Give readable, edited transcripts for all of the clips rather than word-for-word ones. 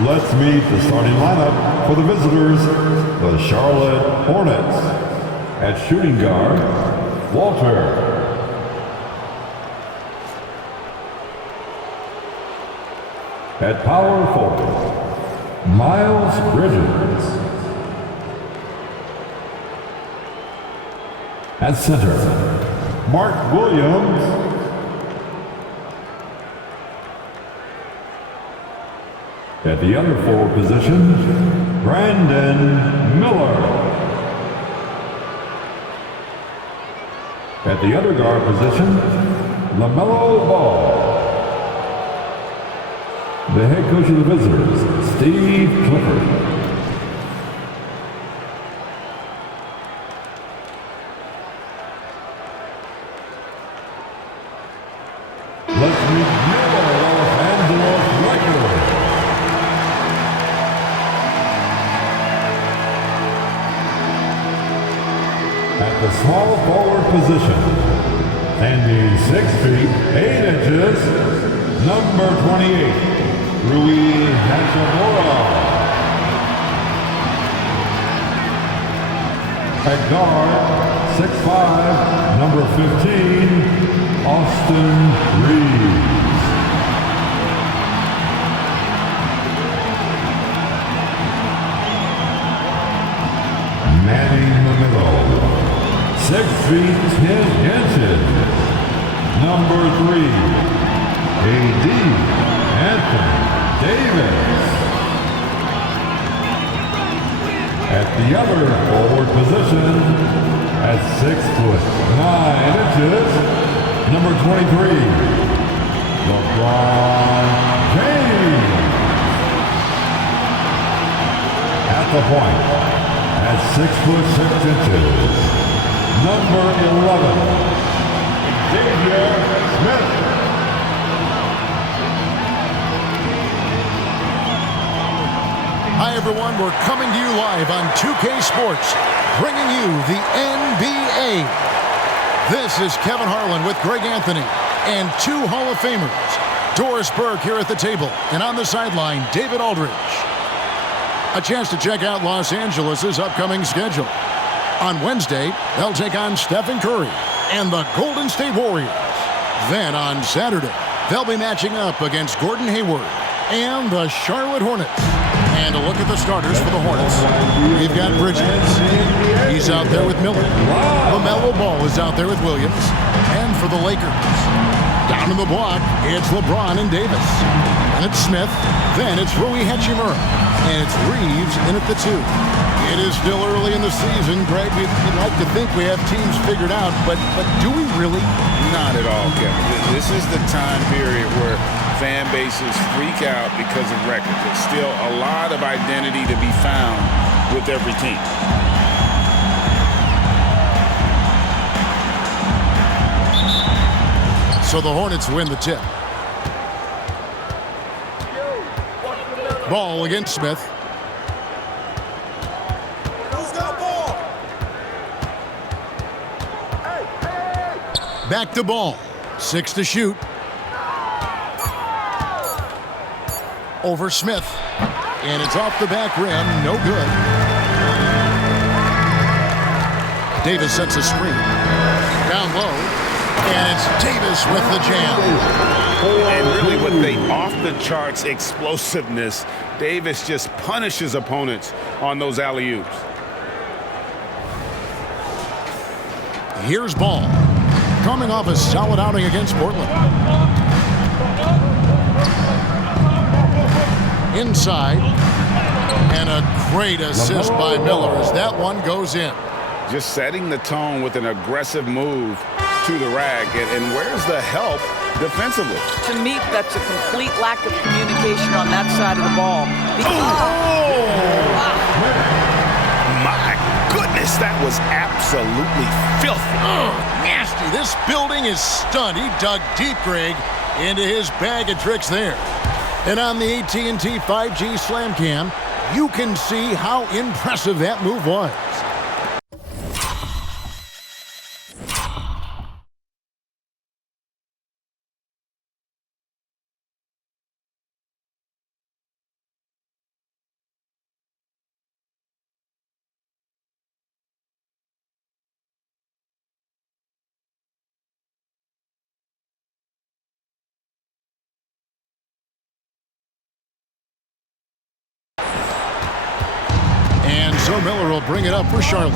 Let's meet the starting lineup for the visitors, the Charlotte Hornets. At shooting guard, Walter. At power forward, Miles Bridges. At center, Mark Williams. At the other forward position, Brandon Miller. At the other guard position, Lamelo Ball. The head coach of the visitors, Steve Clifford. Let's meet your Los Angeles Lakers. At the small forward position, standing 6 feet 8 inches, number 28, Rui Hachimura. At guard, 6'5", number 15, Austin Reeves. Manning the middle, 6 feet 10 inches, number 3, A.D. Anthony Davis. At the other forward position, at 6'9" number 23, LeBron James. At the point, at 6'6", number 11, Xavier Smith. Hi everyone, we're coming to you live on 2K Sports, bringing you the NBA. This is Kevin Harlan with Greg Anthony and 2 Hall of Famers, Doris Burke here at the table, and on the sideline, David Aldridge. A chance to check out Los Angeles' upcoming schedule. On Wednesday, they'll take on Stephen Curry and the Golden State Warriors. Then on Saturday, they'll be matching up against Gordon Hayward and the Charlotte Hornets. And a look at the starters for the Hornets. We've got Bridges. He's out there with Miller. Lamelo Ball is out there with Williams. And for the Lakers, down in the block, it's LeBron and Davis. And it's Smith. Then it's Rui Hachimura. And it's Reeves in at the 2. It is still early in the season, Greg. You'd like to think we have teams figured out, but do we really? Not at all, Kevin. This is the time period where fan bases freak out because of records. There's still a lot of identity to be found with every team. So the Hornets win the tip. Ball against Smith. Back to Ball. 6 to shoot. Over Smith. And it's off the back rim. No good. Davis sets a screen. Down low. And it's Davis with the jam. And really with the off-the-charts explosiveness, Davis just punishes opponents on those alley-oops. Here's Ball. Coming off a solid outing against Portland. Inside. And a great assist by Miller as that one goes in. Just setting the tone with an aggressive move to the rack. And where's the help defensively? To me, that's a complete lack of communication on that side of the ball. My goodness, that was absolutely filthy. Nasty. This building is stunned. He dug deep, Greg, into his bag of tricks there. And on the AT&T 5G Slam Cam, you can see how impressive that move was. So Miller will bring it up for Charlotte.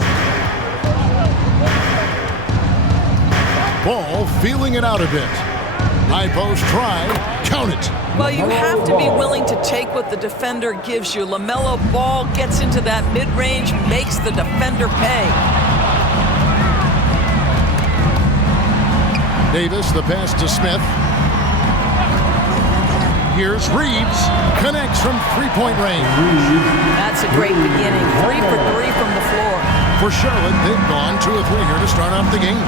Ball feeling it out a bit. High post try. Count it. Well, you have to be willing to take what the defender gives you. Lamelo ball gets into that mid-range, makes the defender pay. Davis, the pass to Smith. Here's Reeves. Connects from three-point range. That's a great beginning. 3 for 3 from the floor. For Charlotte, they've gone 2 of 3 here to start off the game.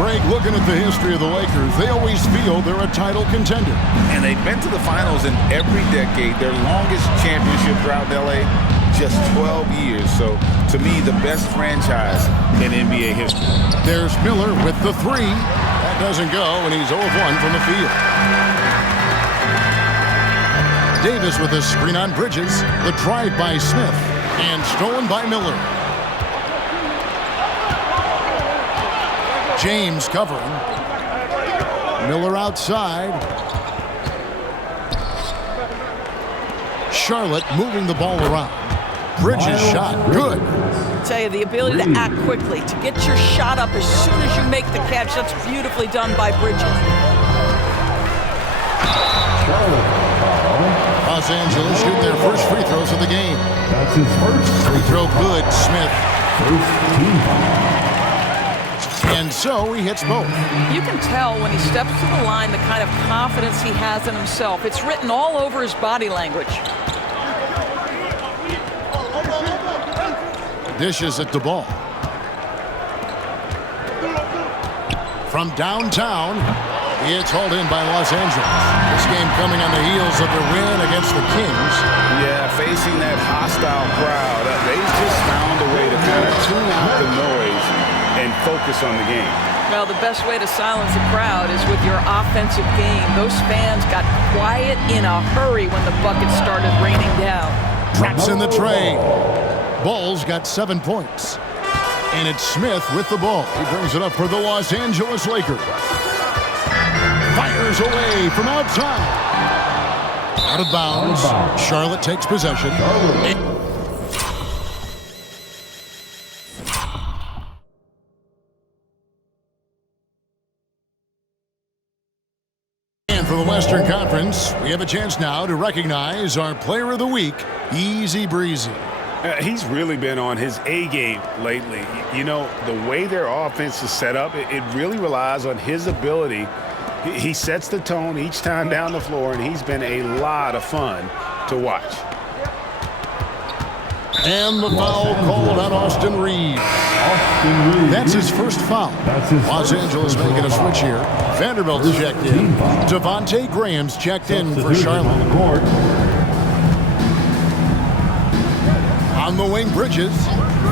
Greg, looking at the history of the Lakers, they always feel they're a title contender. And they've been to the finals in every decade. Their longest championship drought in L.A., just 12 years. So, to me, the best franchise in NBA history. There's Miller with the 3. That doesn't go, and he's 0 of 1 from the field. Davis with a screen on Bridges. The drive by Smith. And stolen by Miller. James covering. Miller outside. Charlotte moving the ball around. Bridges shot. Good. I tell you, the ability to act quickly, to get your shot up as soon as you make the catch, that's beautifully done by Bridges. Los Angeles shooting their first free throws of the game. That's his first Free throw good. Smith. first team foul. And so he hits both. You can tell when he steps to the line the kind of confidence he has in himself. It's written all over his body language. Dishes at the ball. From downtown, it's hauled in by Los Angeles. This game coming on the heels of their win against the Kings. Yeah, facing that hostile crowd, they've just found a way to kind of tune out the noise and focus on the game. Well, the best way to silence a crowd is with your offensive game. Those fans got quiet in a hurry when the buckets started raining down. Drops in the tray. Bulls got 7 points. And it's Smith with the ball. He brings it up for the Los Angeles Lakers. Fires away from outside. Out of bounds. Charlotte takes possession. And for the Western Conference, we have a chance now to recognize our Player of the Week, Easy Breezy. He's really been on his A game lately. You know, the way their offense is set up, it really relies on his ability. He sets the tone each time down the floor, and he's been a lot of fun to watch. And the foul called on Austin Reeves. That's his first foul. Los Angeles making a switch here. Vanderbilt's checked in. Devontae Graham's checked in for Charlotte. On the wing, Bridges.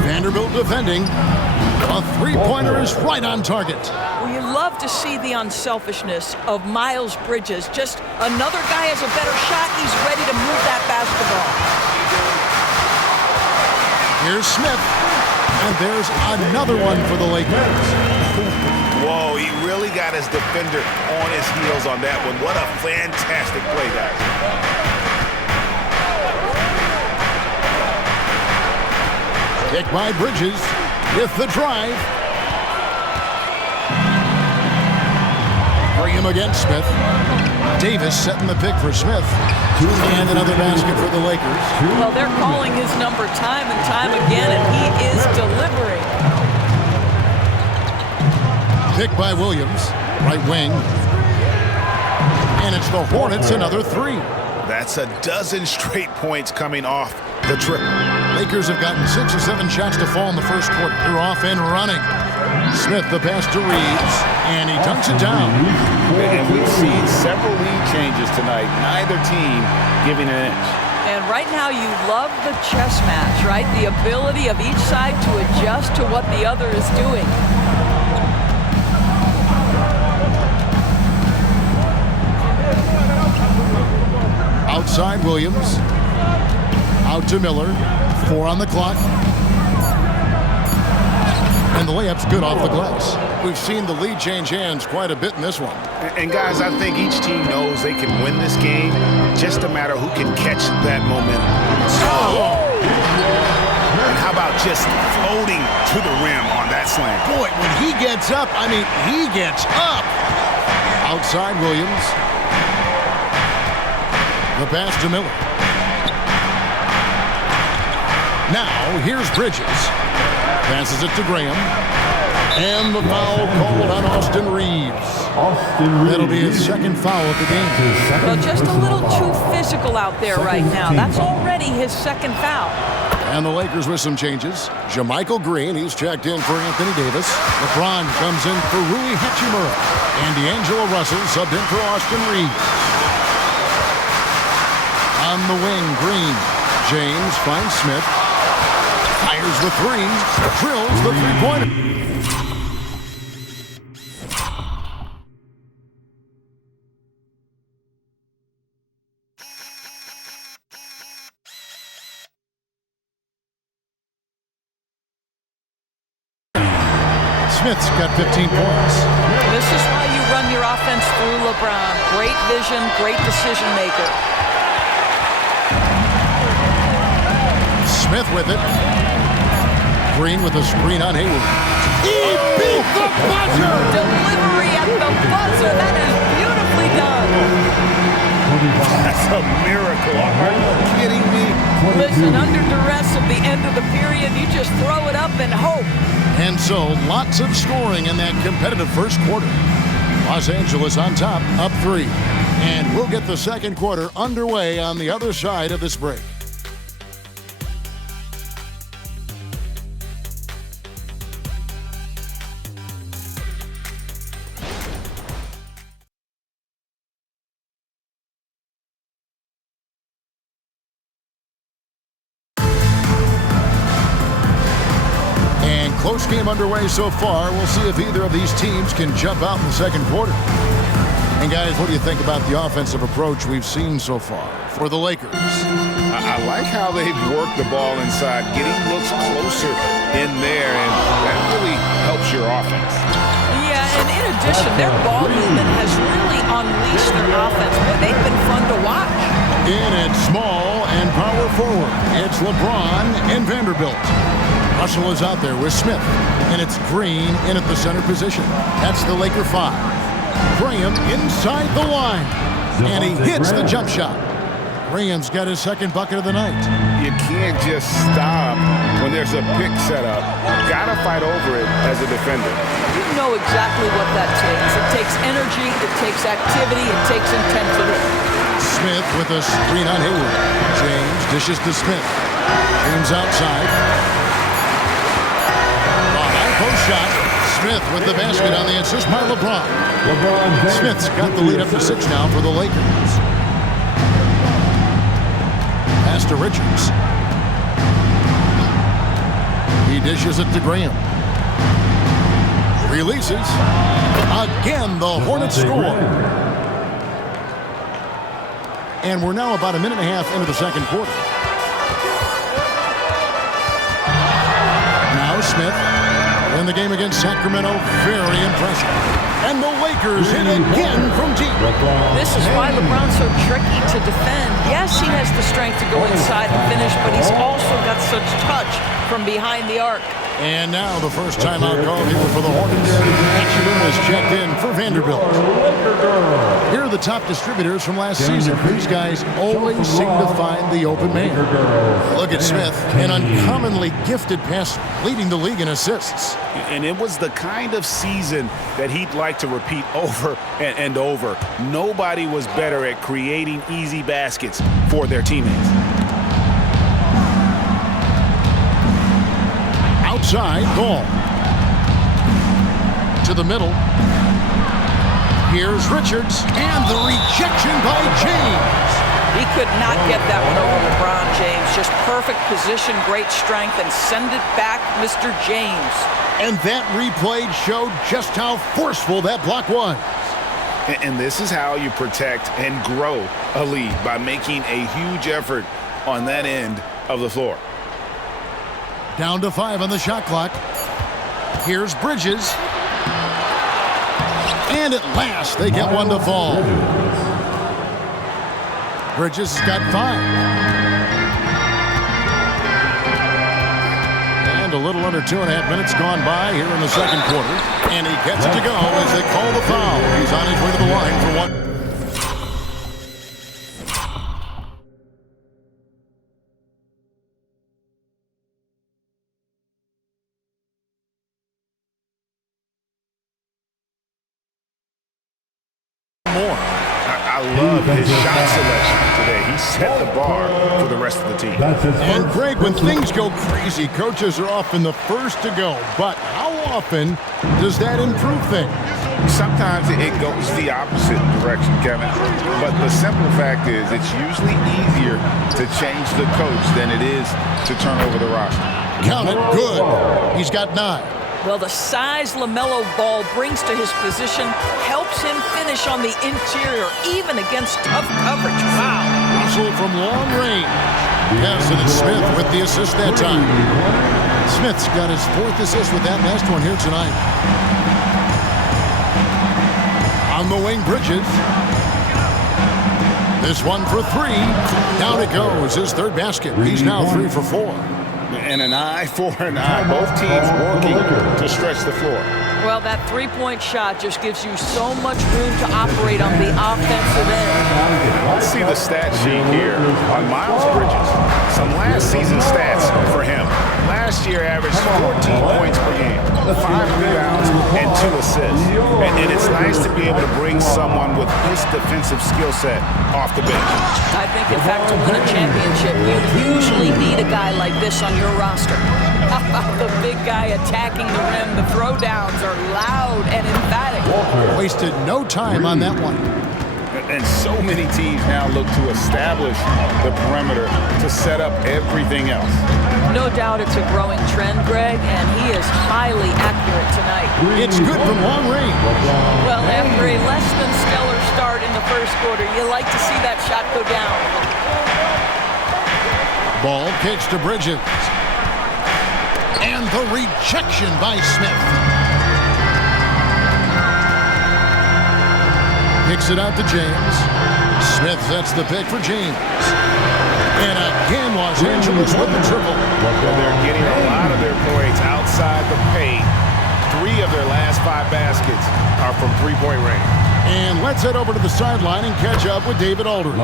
Vanderbilt defending. A three-pointer is right on target. Well, you love to see the unselfishness of Miles Bridges. Just another guy has a better shot. He's ready to move that basketball. Here's Smith. And there's another one for the Lakers. Whoa, he really got his defender on his heels on that one. What a fantastic play, guys. Pick by Bridges with the drive. Graham against Smith. Davis setting the pick for Smith. And another basket for the Lakers. Well, they're calling his number time and time again, and he is delivering. Pick by Williams. Right wing. And it's the Hornets, another 3. That's a dozen straight points coming off the triple. Lakers have gotten 6 or 7 shots to fall in the first quarter. They're off and running. Smith the pass to Reeves, and he dunks it down. And we've seen several lead changes tonight. Neither team giving an inch. And right now you love the chess match, right? The ability of each side to adjust to what the other is doing. Outside Williams. Out to Miller. 4 on the clock. And the layup's good off the glass. We've seen the lead change hands quite a bit in this one. And guys, I think each team knows they can win this game. Just a matter who can catch that momentum. And how How about just floating to the rim on that slam? Boy, when he gets up, I mean, he gets up. Outside Williams. The pass to Miller. Now, here's Bridges. Passes it to Graham. And the foul called on Austin Reeves. That'll be his second foul of the game. Well, just a little too physical out there right now. That's already his second foul. And the Lakers with some changes. JaMychal Green, he's checked in for Anthony Davis. LeBron comes in for Rui Hachimura. And D'Angelo Russell subbed in for Austin Reeves. On the wing, Green. James finds Smith. Fires the three. Drills the three-pointer. Smith's got 15 points. This is why you run your offense through LeBron. Great vision, great decision maker. Smith with it. Green with a screen on Hayward. He beat the buzzer! Delivery at the buzzer. That is beautifully done. That's a miracle. Are you kidding me? Listen, under duress at the end of the period, you just throw it up and hope. And so, lots of scoring in that competitive first quarter. Los Angeles on top, up 3. And we'll get the second quarter underway on the other side of this break. Close game underway so far. We'll see if either of these teams can jump out in the second quarter. And guys, what do you think about the offensive approach we've seen so far for the Lakers? I like how they've worked the ball inside, getting looks closer in there, and that really helps your offense. Yeah, and in addition, their ball movement has really unleashed their offense. Boy, they've been fun to watch. In at small and power forward, it's LeBron and Vanderbilt. Russell is out there with Smith, and it's Green in at the center position. That's the Laker 5. Graham inside the line, and he hits the jump shot. Graham's got his second bucket of the night. You can't just stop when there's a pick set up. Gotta fight over it as a defender. You know exactly what that takes. It takes energy, it takes activity, it takes intensity. Smith with a screen on Hayward. James dishes to Smith. James outside. Post shot. Smith with the basket on the assist by LeBron. Smith's got the lead up to 6 now for the Lakers. Pass to Richards. He dishes it to Graham. Releases. Again, the Hornets score. And we're now about a minute and a half into the second quarter. Now Smith. In the game against Sacramento, very impressive. And the Lakers hit again from deep. This is why LeBron's so tricky to defend. Yes, he has the strength to go inside and finish, but he's also got such touch from behind the arc. And now the first timeout call here for the Hornets. Hachimura is checked in for Vanderbilt. Here are the top distributors from last season. These guys always seem to find the open man. Look at Smith, an uncommonly gifted passer, leading the league in assists. And it was the kind of season that he'd like to repeat over and over. Nobody was better at creating easy baskets for their teammates. Outside, ball. To the middle. Here's Richards, and the rejection by James. He could not get that one over LeBron James. Just perfect position, great strength, and send it back, Mr. James. And that replay showed just how forceful that block was. And this is how you protect and grow a lead, by making a huge effort on that end of the floor. Down to 5 on the shot clock. Here's Bridges. And at last, they get one to fall. Bridges has got 5. end. A little under 2.5 minutes gone by here in the second quarter. And he gets it to go as they call the foul. He's on his way to the line for one. I love his shot selection today. He set the bar for the rest of the team. And Greg, when things go crazy, coaches are often the first to go. But how often does that improve things? Sometimes it goes the opposite direction, Kevin. But the simple fact is it's usually easier to change the coach than it is to turn over the roster. Count it. Good. He's got 9. Well, the size Lamelo Ball brings to his position helps him finish on the interior, even against tough coverage. Wow. Russell from long range. Yes, and it's Smith with the assist that time. Smith's got his 4th assist with that last one here tonight. On the wing, Bridges. This one for 3. Down it goes. His 3rd basket. He's now 3 for 4. And an eye for an eye. Both teams working to stretch the floor. Well, that three-point shot just gives you so much room to operate on the offensive end. Let's see the stat sheet here on Miles Bridges. Some last season stats for him. Last year averaged 14 points per game, 5 rebounds, and 2 assists. And it's nice to be able to bring someone with this defensive skill set off the bench. I think, in fact, to win a championship, you usually need a guy like this on your roster. The big guy attacking the rim. The throwdowns are loud and emphatic. Wasted no time on that one. And so many teams now look to establish the perimeter to set up everything else. No doubt it's a growing trend, Greg, and he is highly accurate tonight. It's good from long range. Well, after a less than stellar start in the first quarter, you like to see that shot go down. Ball kicks to Bridges. And the rejection by Smith. Kicks it out to James. Smith sets the pick for James. And again, Los Angeles with the triple. They're getting a lot of their points outside the paint. 3 of their last 5 baskets are from three-point range. And let's head over to the sideline and catch up with David Aldridge.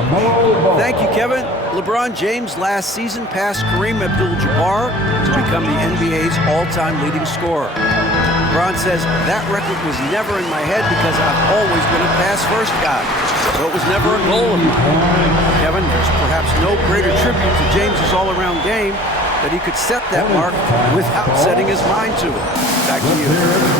Thank you, Kevin. LeBron James last season passed Kareem Abdul-Jabbar to become the NBA's all-time leading scorer. LeBron says, that record was never in my head because I've always been a pass-first guy. So it was never a goal of mine. Kevin, there's perhaps no greater tribute to James's all-around game that he could set that mark without setting his mind to it. Back to you.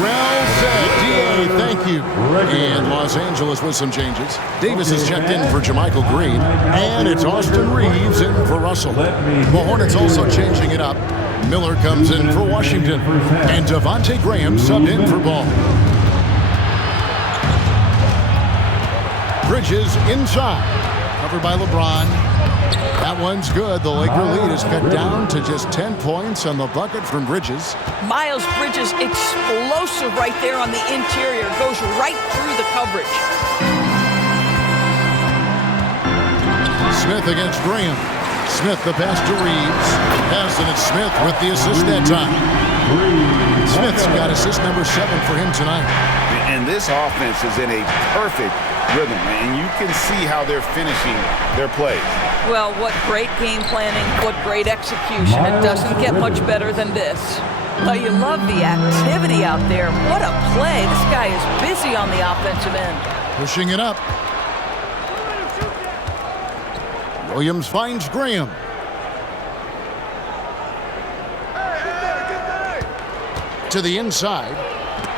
Well said, D.A. Thank you. And Los Angeles with some changes. Davis is checked in for Jermichael Green. And it's Austin Reeves in for Russell. The Hornets also changing it up. Miller comes in for Washington. And Devontae Graham subbed in for Ball. Bridges inside. Covered by LeBron. That one's good. The Laker lead is cut down to just 10 points on the bucket from Bridges. Miles Bridges, explosive right there on the interior. Goes right through the coverage. Smith against Graham. Smith the pass to Reeves. Pass, and it's Smith with the assist that time. Smith's got assist number 7 for him tonight. And this offense is in a perfect rhythm, and you can see how they're finishing their plays. Well, what great game planning, what great execution. It doesn't get much better than this. Well, you love the activity out there. What a play. This guy is busy on the offensive end. Pushing it up. Williams finds Graham. To the inside.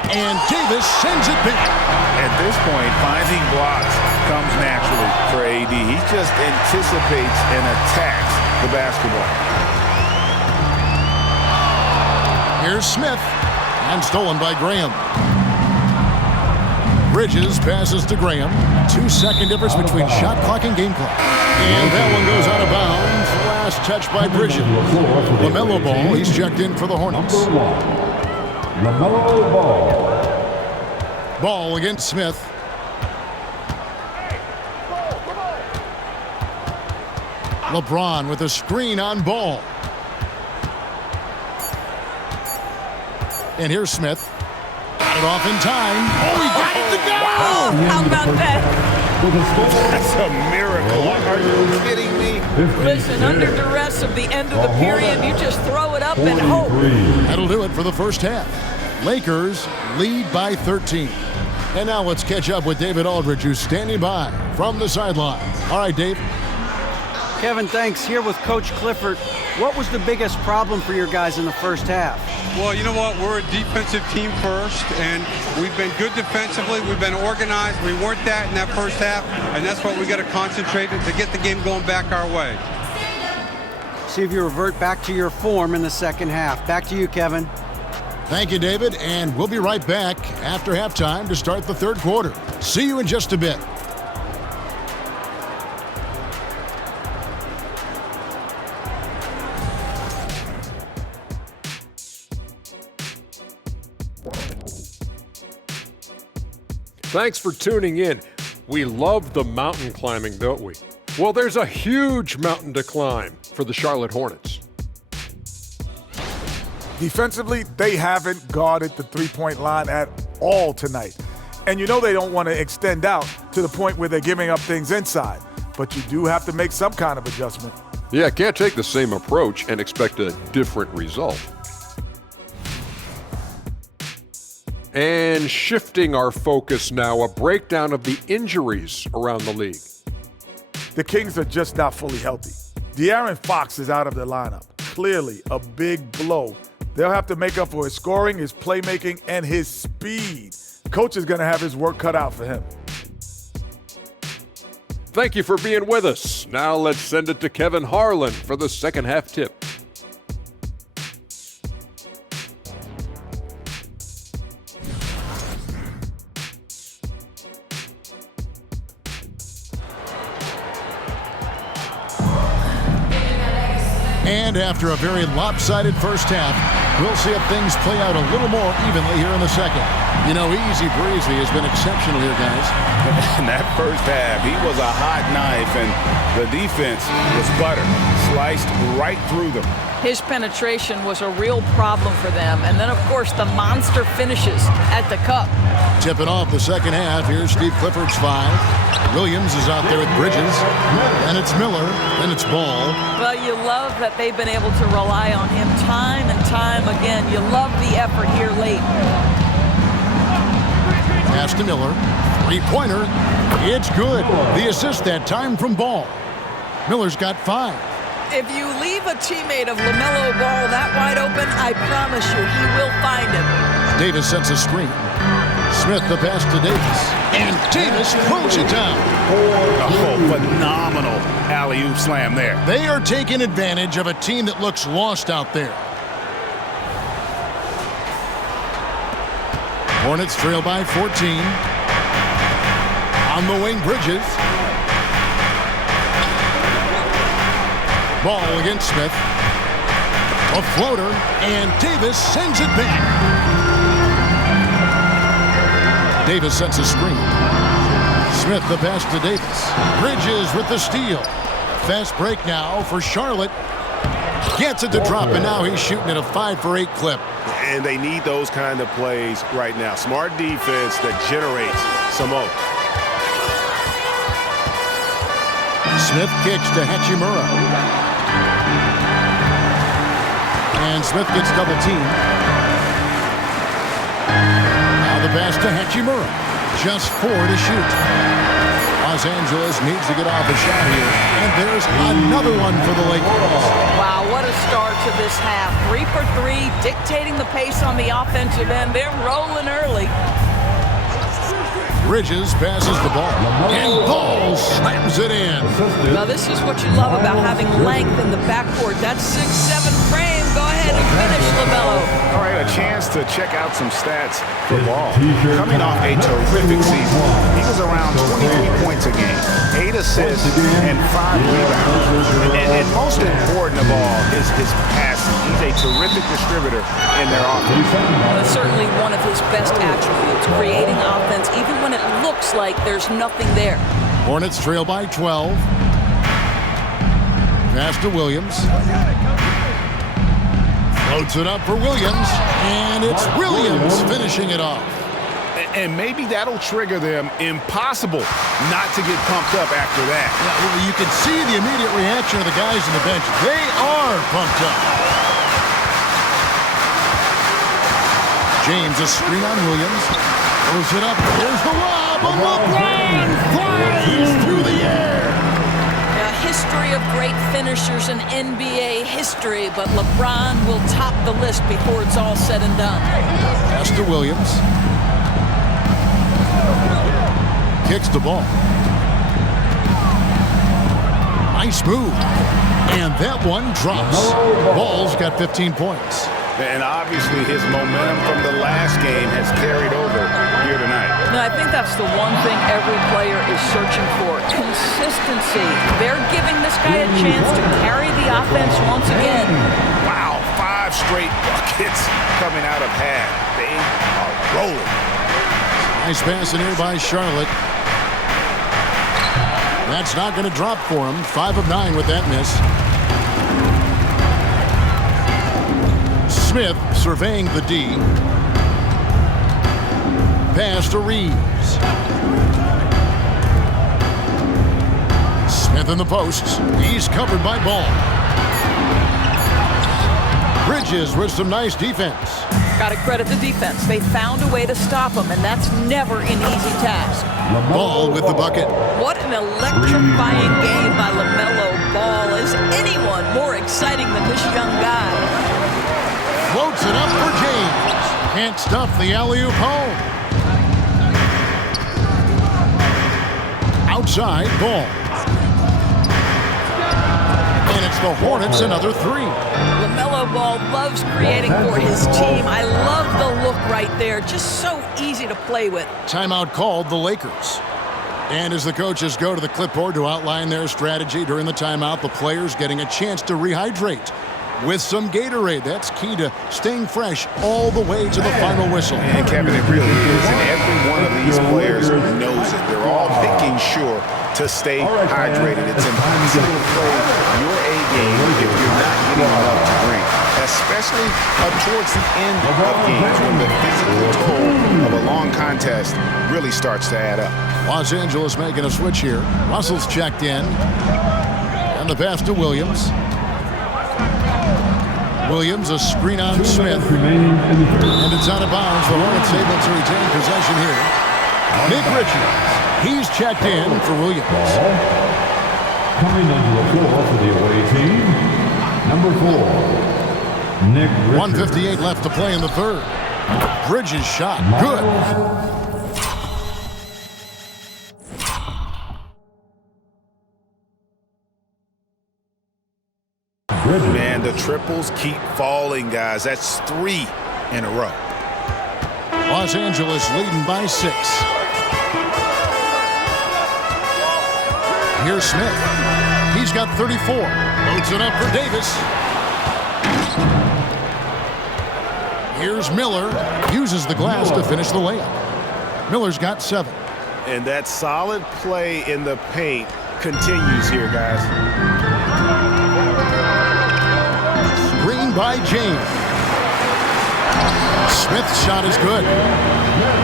And Davis sends it back. At this point, finding blocks comes naturally for AD. He just anticipates and attacks the basketball. Here's Smith. And stolen by Graham. Bridges passes to Graham. 2-second difference between shot clock and game clock. And that one goes out of bounds. Last touch by Bridges. Lamelo Ball. He's checked in for the Hornets. Lamelo Ball. Ball against Smith. LeBron with a screen on Ball. And here's Smith. Got it off in time. Oh, he got it to go! Oh, how about that? That's a miracle. Are you kidding me? Listen, under duress of the end of the period, you just throw it up and hope. That'll do it for the first half. Lakers lead by 13. And now let's catch up with David Aldridge, who's standing by from the sideline. All right, Dave. Kevin, thanks. Here with Coach Clifford. What was the biggest problem for your guys in the first half? Well, you know what? We're a defensive team first, and we've been good defensively. We've been organized. We weren't that in that first half, and that's what we got to concentrate on to get the game going back our way. See if you revert back to your form in the second half. Back to you, Kevin. Thank you, David, and we'll be right back after halftime to start the third quarter. See you in just a bit. Thanks for tuning in. We love the mountain climbing, don't we? Well, there's a huge mountain to climb for the Charlotte Hornets. Defensively, they haven't guarded the three-point line at all tonight. And you know they don't want to extend out to the point where they're giving up things inside. But you do have to make some kind of adjustment. Yeah, can't take the same approach and expect a different result. And shifting our focus now, a breakdown of the injuries around the league. The Kings are just not fully healthy. De'Aaron Fox is out of the lineup. Clearly a big blow. They'll have to make up for his scoring, his playmaking, and his speed. Coach is going to have his work cut out for him. Thank you for being with us. Now let's send it to Kevin Harlan for the second half tip. And after a very lopsided first half, we'll see if things play out a little more evenly here in the second. You know, Easy Breezy has been exceptional here, guys. In that first half, he was a hot knife, and the defense was butter, sliced right through them. His penetration was a real problem for them. And then, of course, the monster finishes at the cup. Tipping off the second half, here's Steve Clifford's five. Williams is out there with Bridges. And it's Miller, and it's Ball. Well, you love that they've been able to rely on him time and time again. You love the effort here late. Pass to Miller. Three-pointer. It's good. The assist that time from Ball. Miller's got five. If you leave a teammate of Lamelo Ball that wide open, I promise you he will find him. Davis sets a screen. Smith the pass to Davis. And Davis throws it down. Oh, phenomenal alley-oop slam there. They are taking advantage of a team that looks lost out there. Hornets trail by 14. On the wing, Bridges. Ball against Smith. A floater, and Davis sends it back. Davis sets a screen. Smith the pass to Davis. Bridges with the steal. Fast break now for Charlotte. Gets it to drop, and now he's shooting at a 5-for-8 clip. And they need those kind of plays right now. Smart defense that generates some hope. Smith kicks to Hachimura. And Smith gets double teamed. Now the pass to Hachimura. Just 4 to shoot. Los Angeles needs to get off a shot here. And there's another one for the Lakers. Wow, what a start to this half. 3 for 3, dictating the pace on the offensive end. They're rolling early. Bridges passes the ball. And Ball slams it in. Now, this is what you love about having length in the backcourt. That 6'7" frame. Go ahead and finish, Lamelo. All right, a chance to check out some stats for Ball. Coming off a terrific season, he was around 23 points a game, 8 assists, and 5 rebounds. And most important of all is his passing. He's a terrific distributor in their offense. That's certainly one of his best attributes, creating offense even when it looks like there's nothing there. Hornets trail by 12. Pass to Williams. Loads it up for Williams, and it's Williams finishing it off. And maybe that'll trigger them. Impossible not to get pumped up after that. Yeah, well, you can see the immediate reaction of the guys on the bench. They are pumped up. James, a screen on Williams. Throws it up. Here's the lob. And LeBron flies through the air. A history of great finishers in NBA history, but LeBron will top the list before it's all said and done. Pass to Williams. Kicks the ball. Nice move. And that one drops. Ball's got 15 points. And obviously his momentum from the last game has carried over here tonight. And I think that's the one thing every player is searching for. Consistency. They're giving this guy a chance to carry the offense once again. Wow, 5 straight buckets coming out of half. They are rolling. Nice pass in here by Charlotte. That's not going to drop for him. 5 of 9 with that miss. Smith surveying the D. Pass to Reeves. Smith in the posts. He's covered by Ball. Bridges with some nice defense. Got to credit the defense. They found a way to stop him, and that's never an easy task. Ball with the bucket. What an electrifying game by Lamelo Ball. Is anyone more exciting than this young guy? Floats it up for James. Can't stuff the alley-oop home. Outside, Ball. And it's the Hornets, another 3. LaMelo Ball loves creating for his team. I love the look right there. Just so easy to play with. Timeout called the Lakers. And as the coaches go to the clipboard to outline their strategy during the timeout, the players getting a chance to rehydrate with some Gatorade. That's key to staying fresh all the way to the final whistle. And Kevin, it really is. And every one of these players knows it. They're all making sure to stay hydrated. It's impossible to play your A game if you're not getting enough to drink, especially up towards the end of games when the physical toll of a long contest really starts to add up. Los Angeles making a switch here. Russell's checked in. And the pass to Williams. Williams, a screen on Smith. And it's out of bounds. The Hornets able to retain possession here. Nick Richards. He's checked in for Williams. Coming onto the floor for the away team, number 4, Nick Richards. 1:58 left to play in the third. Bridges shot. Good. Man, the triples keep falling, guys. That's 3 in a row. Los Angeles leading by 6. Here's Smith. He's got 34. Loads it up for Davis. Here's Miller. Uses the glass to finish the layup. Miller's got 7. And that solid play in the paint continues here, guys. Screen by James. Smith's shot is good.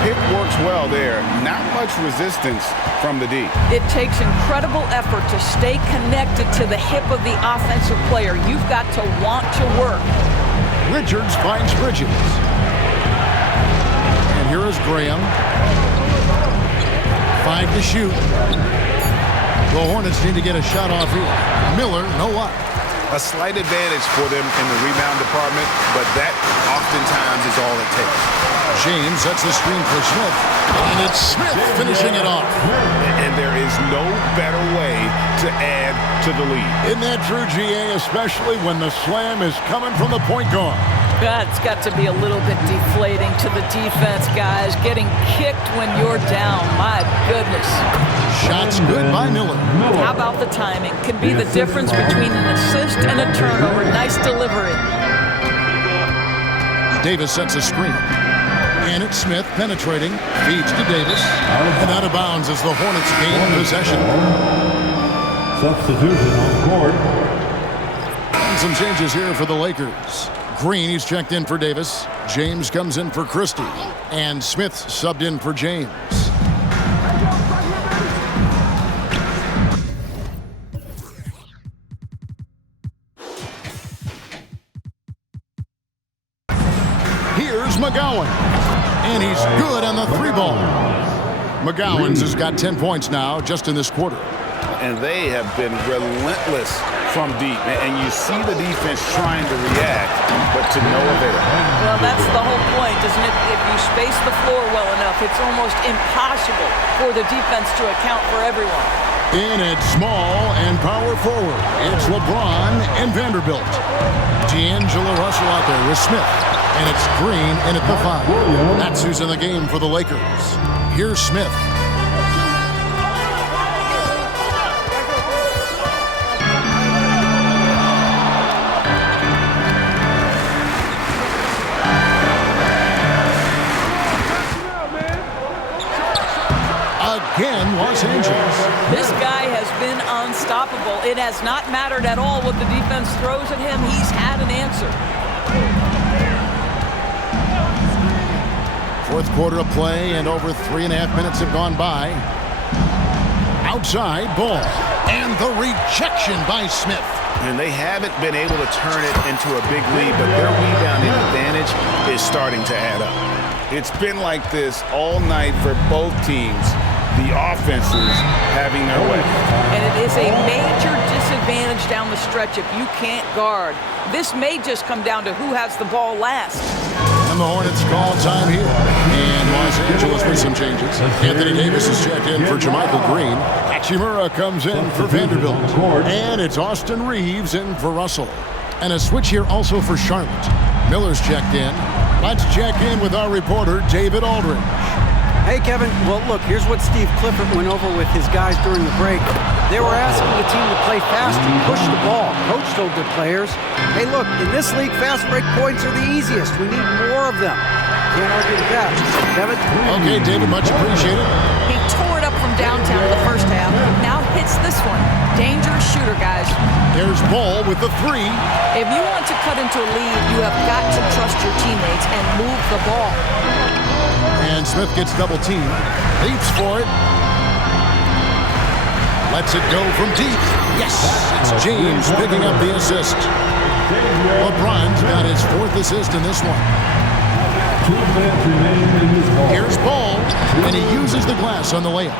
Pick works well there. Not much resistance from the D. It takes incredible effort to stay connected to the hip of the offensive player. You've got to want to work. Richards finds Bridges. And here is Graham. 5 to shoot. The Hornets need to get a shot off here. Miller, no luck. A slight advantage for them in the rebound department, but that oftentimes is all it takes. James sets the screen for Smith. And it's Smith finishing it off. And there is no better way to add to the lead. Isn't that true, GA, especially when the slam is coming from the point guard? That's got to be a little bit deflating to the defense, guys. Getting kicked when you're down. My goodness. Shots good by Miller. How about the timing? Can be the difference between an assist and a turnover. Nice delivery. Davis sets a screen. And it's Smith penetrating. Feeds to Davis. And out of bounds as the Hornets gain possession. Substitution on court. And some changes here for the Lakers. Green, he's checked in for Davis. James comes in for Christie. And Smith subbed in for James. Here's McGowan. And he's good on the 3-ball. McGowan's has got 10 points now just in this quarter. And they have been relentless from deep. And you see the defense trying to react, but to no avail. Well, that's the whole point, isn't it? If you space the floor well enough, it's almost impossible for the defense to account for everyone. In at small and power forward, it's LeBron and Vanderbilt. D'Angelo Russell out there with Smith. And it's Green in at the 5. That's who's in the game for the Lakers. Here's Smith. Again, Los Angeles. This guy has been unstoppable. It has not mattered at all what the defense throws at him. He's had an answer. Fourth quarter of play, and over 3.5 minutes have gone by. Outside, ball. And the rejection by Smith. And they haven't been able to turn it into a big lead, but their rebounding advantage is starting to add up. It's been like this all night for both teams. The offenses having their way. And it is a major disadvantage down the stretch if you can't guard. This may just come down to who has the ball last. And the Hornets call time here. And Los Angeles with some changes. Anthony Davis is checked in for Jermichael Green. Hachimura comes in for Vanderbilt. And it's Austin Reeves in for Russell. And a switch here also for Charlotte. Miller's checked in. Let's check in with our reporter, David Aldridge. Hey, Kevin. Well, look, here's what Steve Clifford went over with his guys during the break. They were asking the team to play faster, push the ball. Coach told their players, hey, look, in this league, fast break points are the easiest. We need more of them. Can't argue with that. Kevin? Okay, David, much appreciated. He tore it up from downtown in the first half. Now hits this one. Dangerous shooter, guys. There's Ball with the 3. If you want to cut into a lead, you have got to trust your teammates and move the ball. And Smith gets double teamed. Leaps for it. Lets it go from deep. Yes, it's James picking up the assist. LeBron's got his 4th assist in this one. Here's Ball, and he uses the glass on the layup.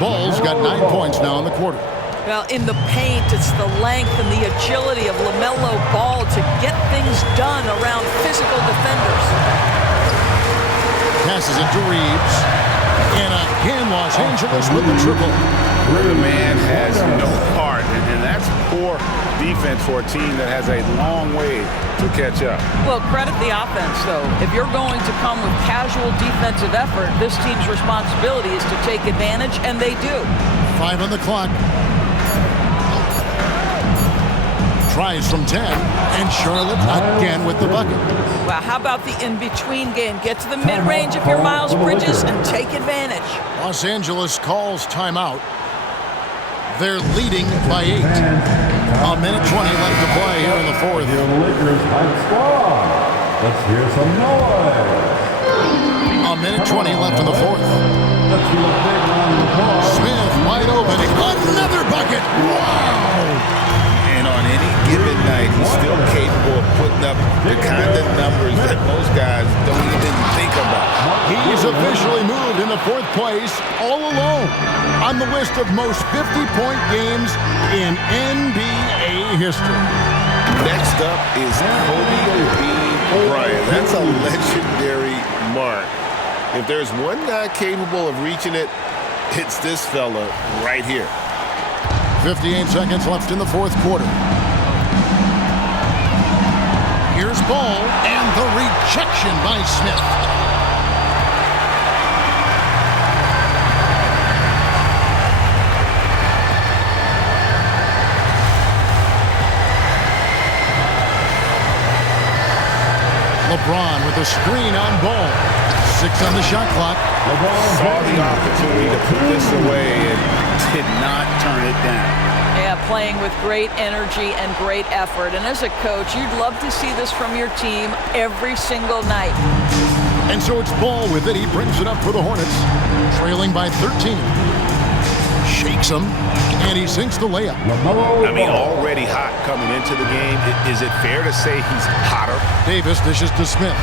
Ball's got 9 points now in the quarter. Well, in the paint, it's the length and the agility of Lamelo Ball to get things done around physical defenders. Passes it to Reeves. And again, Los Angeles with the triple. The man has no heart, and that's poor defense for a team that has a long way to catch up. Well, credit the offense, though. If you're going to come with casual defensive effort, this team's responsibility is to take advantage, and they do. 5 on the clock. Tries from 10, and Charlotte again with the bucket. Well, how about the in-between game? Get to the mid-range if you're Miles Bridges and take advantage. Los Angeles calls timeout. They're leading by 8. A minute 20 left to play here in the 4th. The Lakers hype squad. Let's hear some noise. A minute 20 left in the 4th. Let's do a big round of applause. Smith wide open. Another bucket. Wow. On any given night, he's still capable of putting up the kind of numbers that most guys don't even think about. He's officially moved into 4th place all alone on the list of most 50-point games in NBA history. Next up is Kobe Bryant. That's a legendary mark. If there's one guy capable of reaching it, it's this fella right here. 58 seconds left in the 4th quarter. Here's Ball, and the rejection by Smith. LeBron with a screen on Ball. 6 on the shot clock. LeBron saw the opportunity to put this away and did not turn it down. Yeah, playing with great energy and great effort. And as a coach, you'd love to see this from your team every single night. And so it's ball with it. He brings it up for the Hornets, trailing by 13. Shakes him, and he sinks the layup. I mean, already hot coming into the game. Is it fair to say he's hotter? Davis dishes to Smith.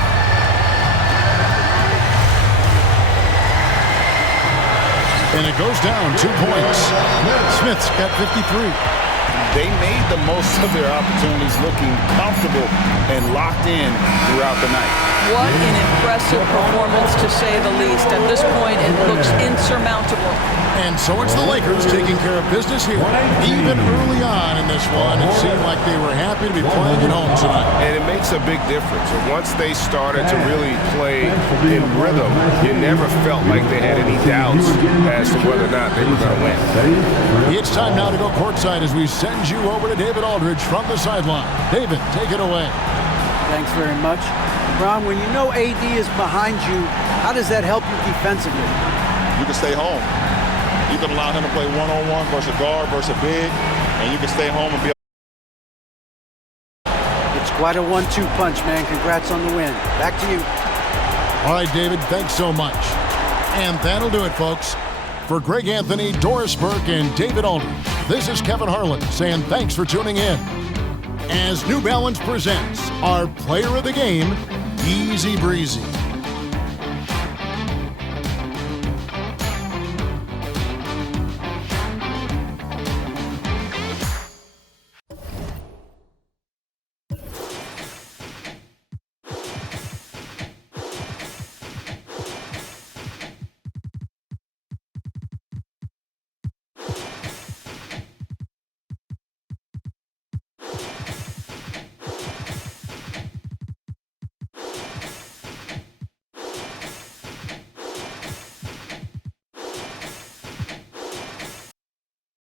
And it goes down 2 points. Smith's got 53. They made the most of their opportunities, looking comfortable and locked in throughout the night. What an impressive performance, to say the least. At this point, it looks insurmountable. And so it's the Lakers taking care of business here. Even early on in this one, it seemed like they were happy to be playing at home tonight. And it makes a big difference. Once they started to really play in rhythm, you never felt like they had any doubts as to whether or not they were going to win. It's time now to go courtside as we send you over to David Aldridge from the sideline. David, take it away. Thanks very much. Ron, when you know AD is behind you, how does that help you defensively? You can stay home. You can allow him to play one-on-one versus a guard versus a big, and you can stay home and be. It's quite a 1-2 punch, man. Congrats on the win. Back to you. All right, David, thanks so much. And that'll do it, folks. For Greg Anthony, Doris Burke, and David Aldridge, this is Kevin Harlan saying thanks for tuning in. As New Balance presents our Player of the Game, Easy Breezy.